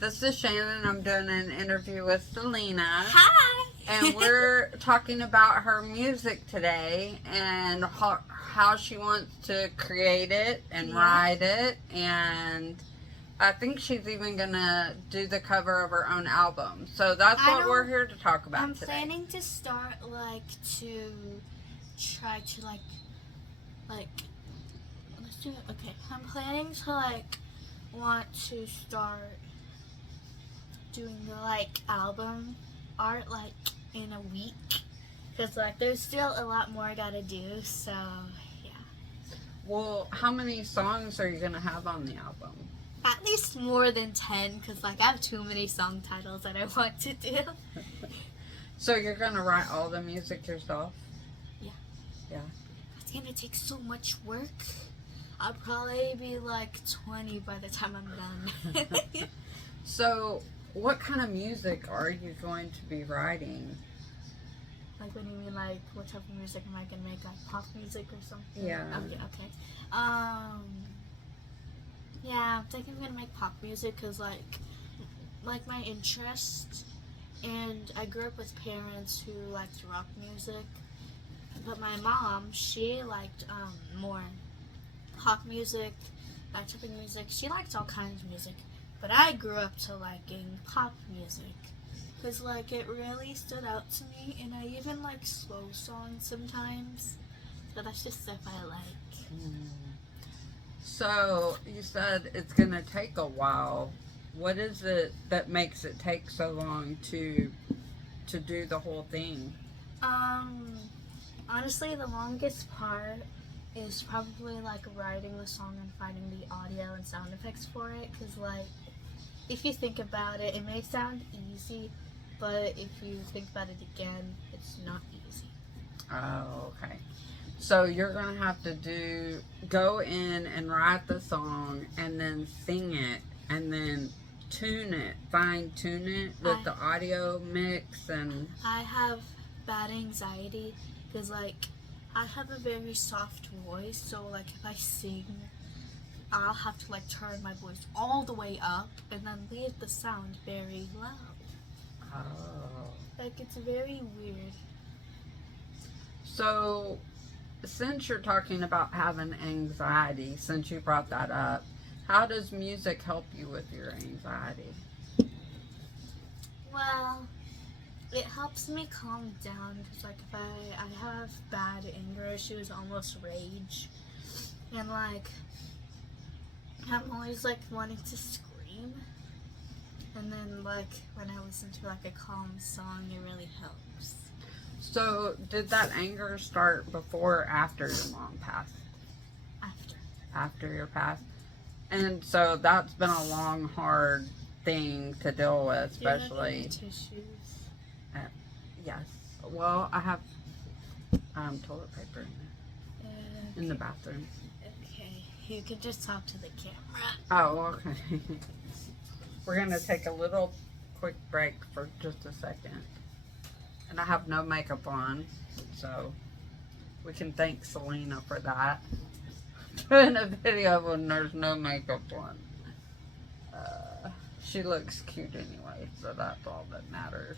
This is Shannon. I'm doing an interview with Selena. Hi! And we're talking about her music today and how she wants to create it and write it. And I think she's even going to do the cover of her own album. So that's what we're here to talk about I'm today. planning to start, to try to, let's do it. Okay. I'm planning to, want to start doing the, album art, in a week. Because, there's still a lot more I gotta do, so, yeah. Well, how many songs are you going to have on the album? At least more than 10, because, I have too many song titles that I want to do. So you're going to write all the music yourself? Yeah. Yeah. It's gonna take so much work. I'll probably be 20 by the time I'm done. So, what kind of music are you going to be writing? What do you mean, what type of music am I gonna make? Pop music or something? Yeah. Okay. Yeah, I'm thinking I'm gonna make pop music because, my interest, and I grew up with parents who liked rock music, but my mom, she liked, more pop music, that type of music. She liked all kinds of music, but I grew up to liking pop music because it really stood out to me, and I even like slow songs sometimes, so that's just stuff I like. So you said it's gonna take a while. What is it that makes it take so long to do the whole thing? Honestly, the longest part is probably writing the song and finding the audio and sound effects for it, because if you think about it, it may sound easy, but if you think about it again, it's not easy. Oh, okay. So you're gonna have to go in and write the song and then sing it and then fine tune it with the audio mix. And I have bad anxiety because I have a very soft voice, so if I sing, I'll have to turn my voice all the way up and then leave the sound very low. Oh. It's very weird. So, since you're talking about having anxiety, since you brought that up, how does music help you with your anxiety? Well, it helps me calm down because if I have bad anger issues, almost rage, and I'm always wanting to scream, and then when I listen to a calm song, it really helps. So, did that anger start before or after your mom passed? After. After your pass? And so that's been a long, hard thing to deal with, especially. Do you have any tissues? Yes. Well, I have toilet paper in the bathroom. Okay. You can just talk to the camera. Oh, okay. We're going to take a little quick break for just a second. And I have no makeup on, so we can thank Selena for that. In a video when there's no makeup on. She looks cute anyway, so that's all that matters.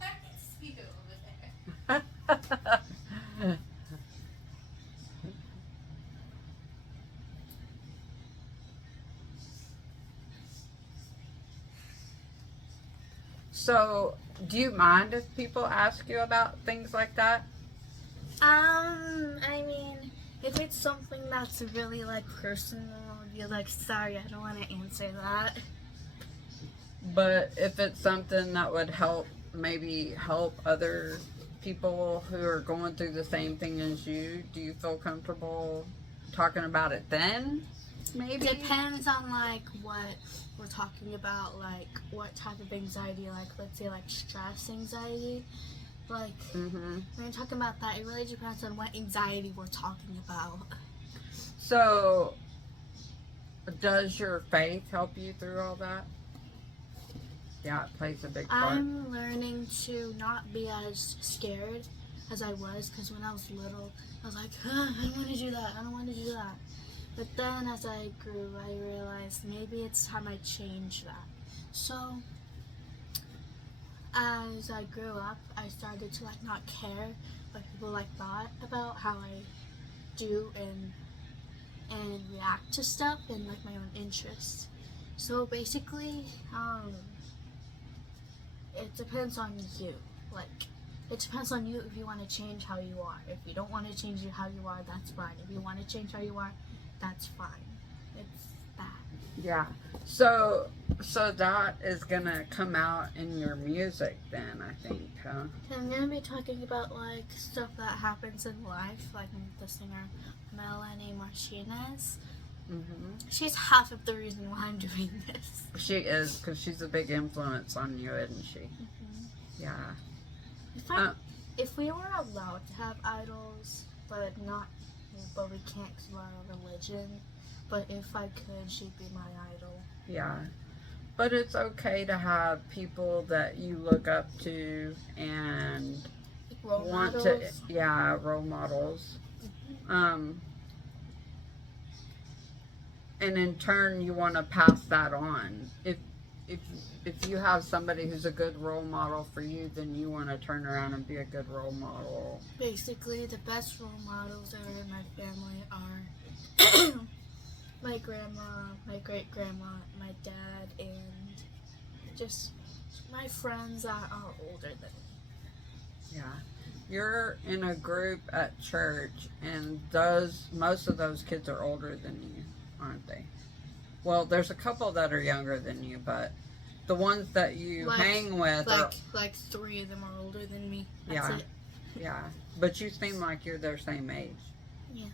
I can see you over there. So, do you mind if people ask you about things like that? I mean, if it's something that's really personal, I'll be sorry, I don't want to answer that. But if it's something that would maybe help other people who are going through the same thing as you, do you feel comfortable talking about it then? Maybe? Depends on what we're talking about, what type of anxiety, let's say stress anxiety. When you're talking about that, it really depends on what anxiety we're talking about. So, does your faith help you through all that? Yeah, it plays a big part. I'm learning to not be as scared as I was, because when I was little, I was like, I don't want to do that, I don't want to do that. But then as I grew, I realized maybe it's time I change that. So as I grew up, I started to like not care what people like thought about how I do and react to stuff and like my own interests. So basically, it depends on you. Like, it depends on you if you want to change how you are. If you don't want to change how you are, that's fine. If you want to change how you are, that's fine. It's that. Yeah. So that is gonna come out in your music then, I think, huh? I'm gonna be talking about like stuff that happens in life, like the singer Melanie Martinez. She's half of the reason why I'm doing this. She is, because she's a big influence on you, isn't she? Yeah. If we were allowed to have idols, but we can't because of our religion. But if I could, she'd be my idol. Yeah. But it's okay to have people that you look up to and role want models. role models. And in turn, you want to pass that on. If you have somebody who's a good role model for you, then you want to turn around and be a good role model. Basically, the best role models that are in my family are my grandma, my great-grandma, my dad, and just my friends that are older than me. Yeah. You're in a group at church, and most of those kids are older than you, aren't they? Well, there's a couple that are younger than you, but the ones that you hang with like 3 of them are older than me. That's it. Yeah. But you seem like you're their same age. Yeah.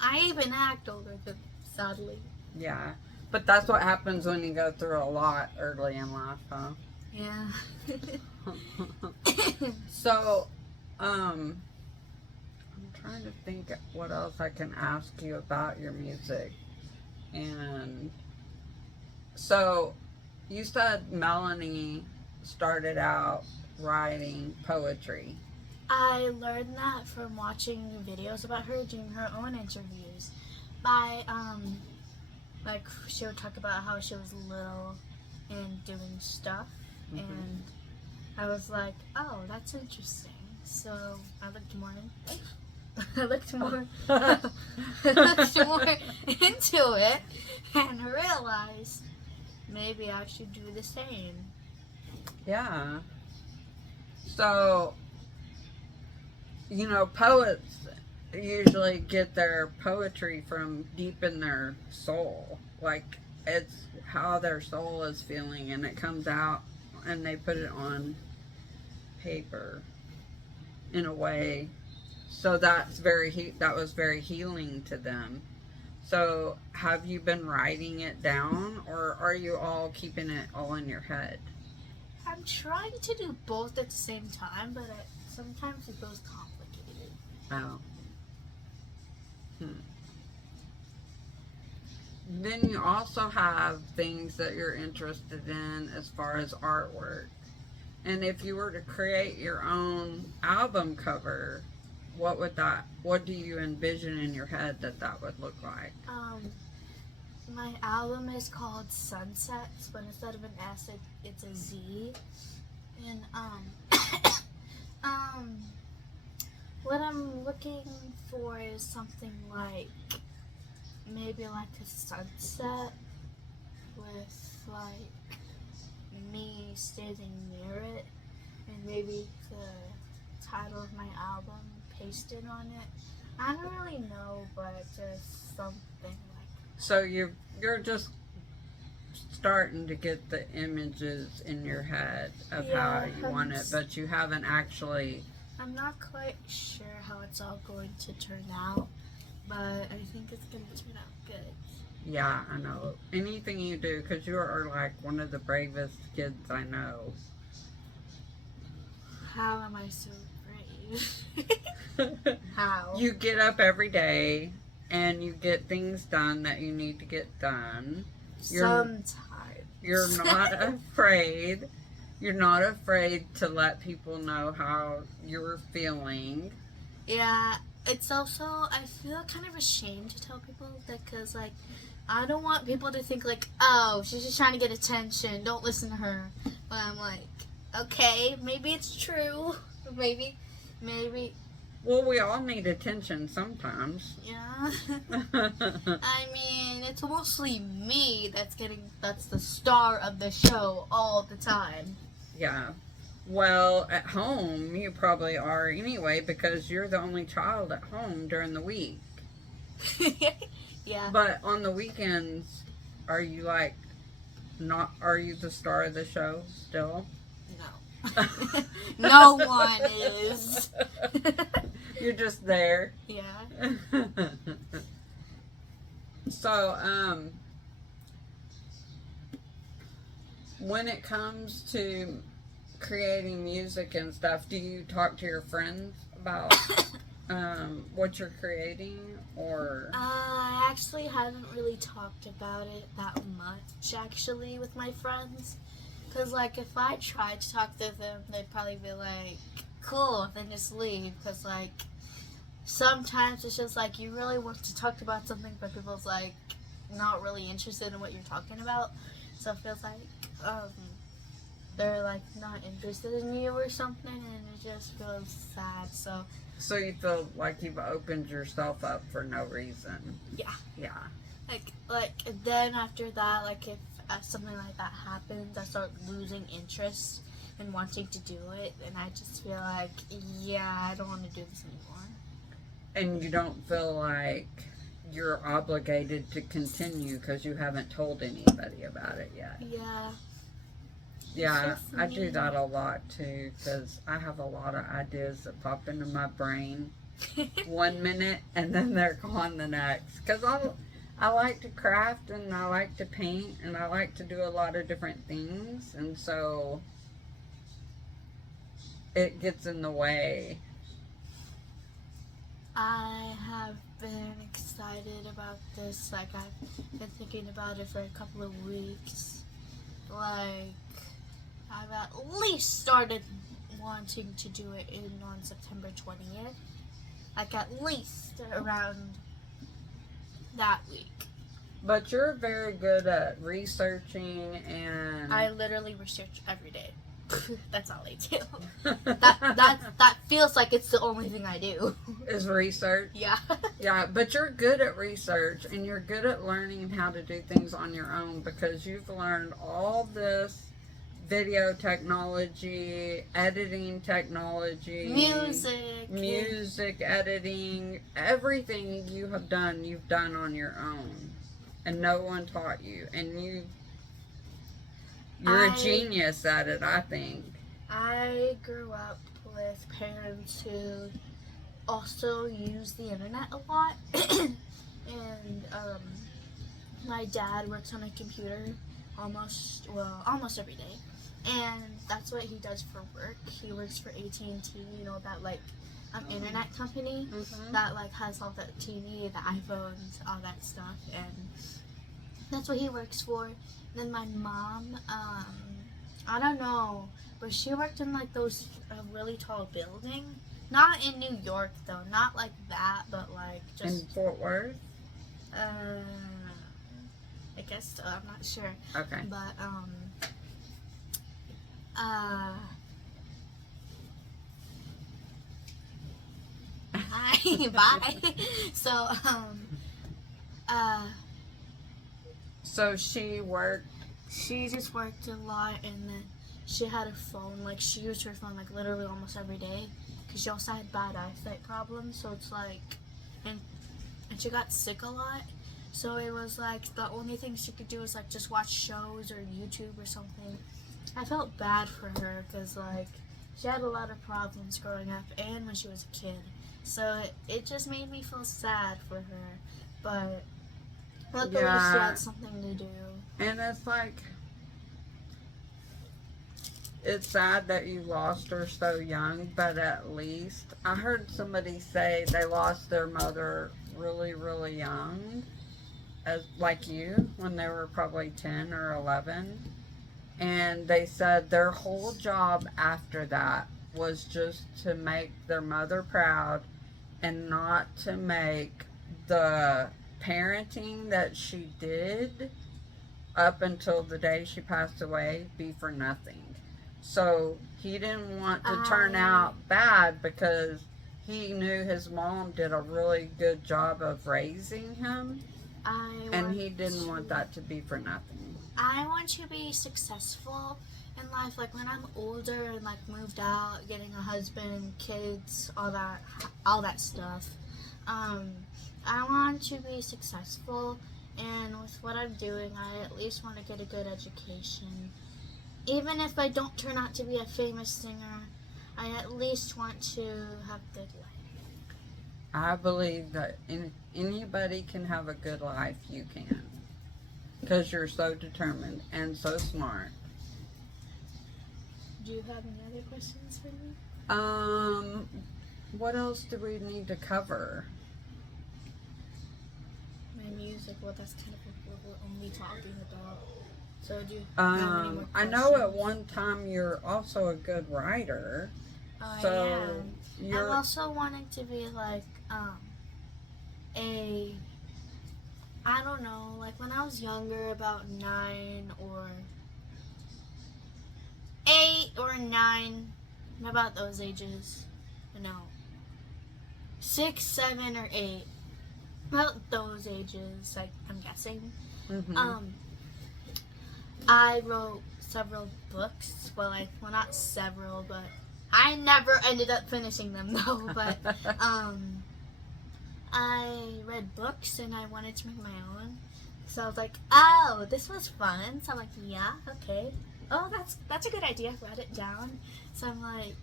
I even act older than, sadly. Yeah. But that's what happens when you go through a lot early in life, huh? Yeah. So, I'm trying to think what else I can ask you about your music. And so, you said Melanie started out writing poetry. I learned that from watching videos about her doing her own interviews. Like, she would talk about how she was little and doing stuff. And I was like, oh, that's interesting. So I looked more into it and realized maybe I should do the same. Yeah. So, poets usually get their poetry from deep in their soul. Like, it's how their soul is feeling, and it comes out, and they put it on paper in a way. So that was very healing to them. So, have you been writing it down, or are you all keeping it all in your head? I'm trying to do both at the same time, but sometimes it goes complicated. Oh. Then you also have things that you're interested in as far as artwork. And if you were to create your own album cover, what do you envision in your head that would look like? My album is called Sunsets, but instead of an S, it's a Z. And what I'm looking for is something like maybe like a sunset with like me standing near it, and maybe the title of my album pasted on it. I don't really know, but just something like that. So you're just starting to get the images in your head of how you want it, but you haven't actually. I'm not quite sure how it's all going to turn out, but I think it's going to turn out good. Yeah, I know. Anything you do, because you are like one of the bravest kids I know. How am I so brave? How? You get up every day and you get things done that you need to get done. Sometimes. You're not afraid. You're not afraid to let people know how you're feeling. Yeah, it's also, I feel kind of ashamed to tell people that because, like, I don't want people to think, like, oh, she's just trying to get attention. Don't listen to her. But I'm like, okay, maybe it's true. Maybe. Well, we all need attention sometimes. Yeah. I mean, it's mostly me that's the star of the show all the time. Yeah. Well, at home, you probably are anyway because you're the only child at home during the week. Yeah. But on the weekends, are you like, are you the star of the show still? No. No one is. You're just there. Yeah. So, when it comes to creating music and stuff, do you talk to your friends about what you're creating, or? I actually haven't really talked about it that much, actually, with my friends. Because, like, if I tried to talk to them, they'd probably be like, cool, then just leave. Because, like, sometimes it's just like you really want to talk about something, but people's, like, not really interested in what you're talking about. So it feels like they're, like, not interested in you or something, and it just feels sad. So you feel like you've opened yourself up for no reason. Yeah. Yeah. Like then after that, like if something like that happens, I start losing interest in wanting to do it, and I just feel like, yeah, I don't want to do this anymore. And you don't feel like you're obligated to continue because you haven't told anybody about it yet. Yeah. Yeah, I do that a lot too because I have a lot of ideas that pop into my brain 1 minute and then they're gone the next. Because I like to craft and I like to paint and I like to do a lot of different things, and so it gets in the way. I have been excited about this. Like, I've been thinking about it for a couple of weeks. Like, I've at least started wanting to do it on September 20th. Like, at least around that week. But you're very good at researching and... I literally research every day. That's all I do. That feels like it's the only thing I do. Is research. Yeah. Yeah, but you're good at research and you're good at learning how to do things on your own because you've learned all this video technology, editing technology, music editing, everything you've done on your own. And no one taught you. And you're a genius at it, I think. I grew up with parents who also use the internet a lot. And my dad works on a computer almost every day. And that's what he does for work. He works for AT&T, you know, that like internet company that like has all the TV, the iPhones, all that stuff, and that's what he works for. And then my mom, I don't know, but she worked in like those really tall building. Not in New York though, not like that, but like just in Fort Worth. I guess so. I'm not sure. Okay. But hi, bye. So So she just worked a lot, and then she had a phone. Like, she used her phone like literally almost every day, because she also had bad eyesight problems. So it's like, and she got sick a lot. So it was like the only thing she could do was like just watch shows or YouTube or something. I felt bad for her because like she had a lot of problems growing up and when she was a kid. So it just made me feel sad for her. But luckily she had something to do. And it's like, it's sad that you lost her so young, but at least I heard somebody say they lost their mother really, really young, as like you, when they were probably 10 or 11. And they said their whole job after that was just to make their mother proud and not to make the parenting that she did up until the day she passed away be for nothing. So he didn't want to turn out bad because he knew his mom did a really good job of raising him, and he didn't want that to be for nothing. I want to be successful in life, like when I'm older and like moved out, getting a husband, kids, all that stuff. I want to be successful, and with what I'm doing, I at least want to get a good education. Even if I don't turn out to be a famous singer, I at least want to have a good life. I believe that anybody can have a good life. You can. Because you're so determined and so smart. Do you have any other questions for me? What else do we need to cover? My music, well, that's kind of what we're only talking about. So do you have any more questions? I know at one time you're also a good writer. So I'm also wanting to be like I don't know, like when I was younger, about 9 or 8 or 9, about those ages. No, 6, 7, or 8, about those ages. Like I'm guessing. Mm-hmm. I wrote several books. Well, not several, but I never ended up finishing them though. But I read books and I wanted to make my own. So I was like, oh, this was fun. So I'm like, yeah, okay. Oh, that's a good idea. Write it down. So I'm like,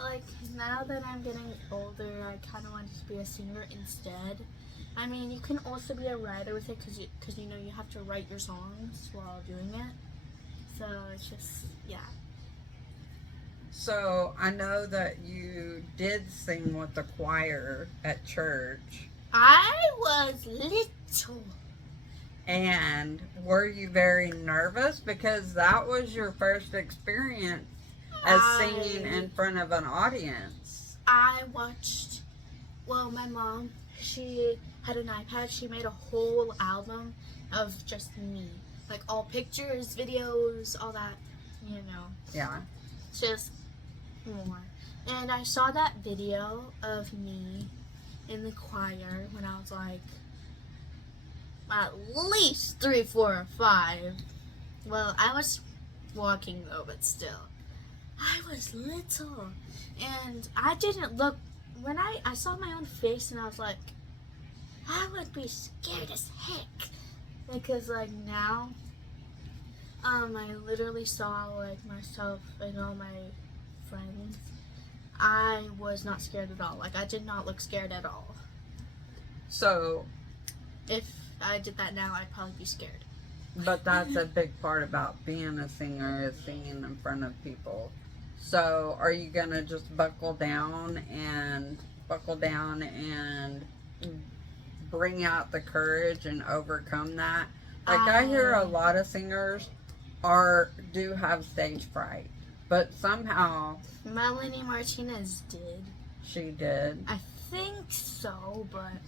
like now that I'm getting older, I kind of wanted to be a singer instead. I mean, you can also be a writer with it because you know you have to write your songs while doing it. So it's just, yeah. So I know that you did sing with the choir at church. I was little. And were you very nervous? Because that was your first experience as singing in front of an audience. I watched, well, my mom, she had an iPad. She made a whole album of just me. Like all pictures, videos, all that, you know. Yeah. Just more. And I saw that video of me in the choir when I was like at least 3, 4, or 5. Well, I was walking though, but still. I was little. And I didn't look, when I saw my own face and I was like, I would be scared as heck. Because like now, I literally saw like myself and all my friends. I was not scared at all. Like I did not look scared at all. So if I did that now, I'd probably be scared. But that's a big part about being a singer, is singing in front of people. So are you gonna just buckle down and bring out the courage and overcome that? Like I hear a lot of singers do have stage fright, but somehow Melanie Martinez did. She did. I think so, but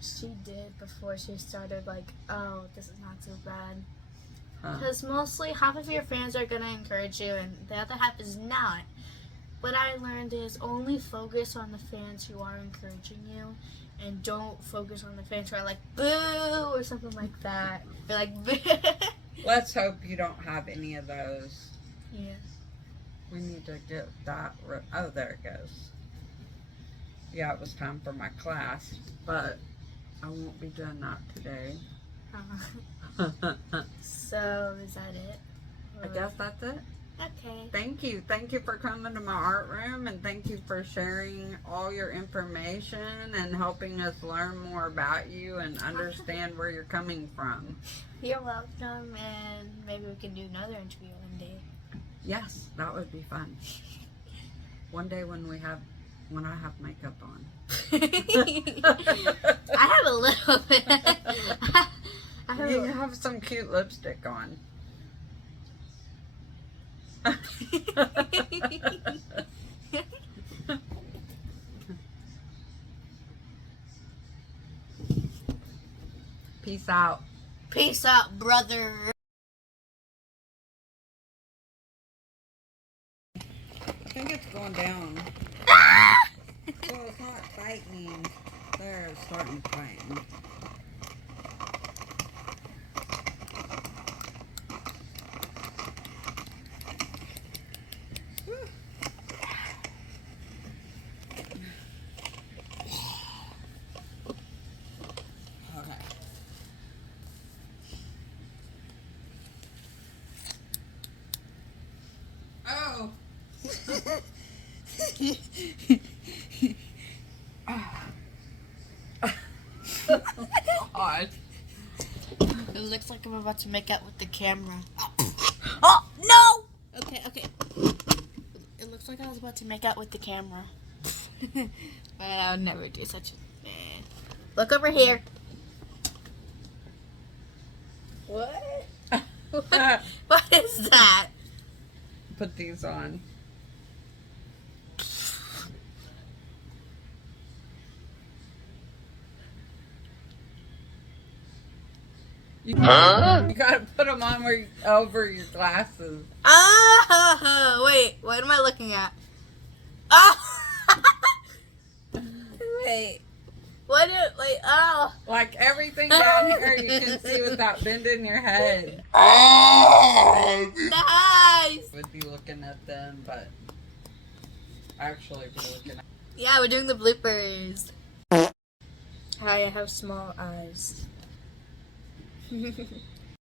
she did before she started like, oh, this is not so bad. Because mostly half of your fans are going to encourage you and the other half is not. What I learned is only focus on the fans who are encouraging you and don't focus on the fans who are like, boo, or something like that. Or like, boo. Let's hope you don't have any of those. Yeah. We need to get that. Oh, there it goes. Yeah, it was time for my class, but I won't be doing that today. So, is that it? I guess that's it. Okay. Thank you. Thank you for coming to my art room, and thank you for sharing all your information and helping us learn more about you and understand where you're coming from. You're welcome, and maybe we can do another interview one day. Yes, that would be fun. One day when I have makeup on. I have a little bit. You have some cute lipstick on. Peace out. Peace out, brother. I think it's going down. Well, it's not tightening. There, it's starting to tighten. Okay. Oh. God. It looks like I'm about to make out with the camera. Oh, no! Okay. It looks like I was about to make out with the camera. But I would never do such a thing. Look over here. What? What is that? Put these on. You gotta put them on over your glasses. Oh, wait. What am I looking at? Oh! Wait. Wait, oh. Like everything down here you can see without bending your head. Nice! Would be looking at them, but actually be looking at. Yeah, we're doing the bloopers. Hi, I have small eyes.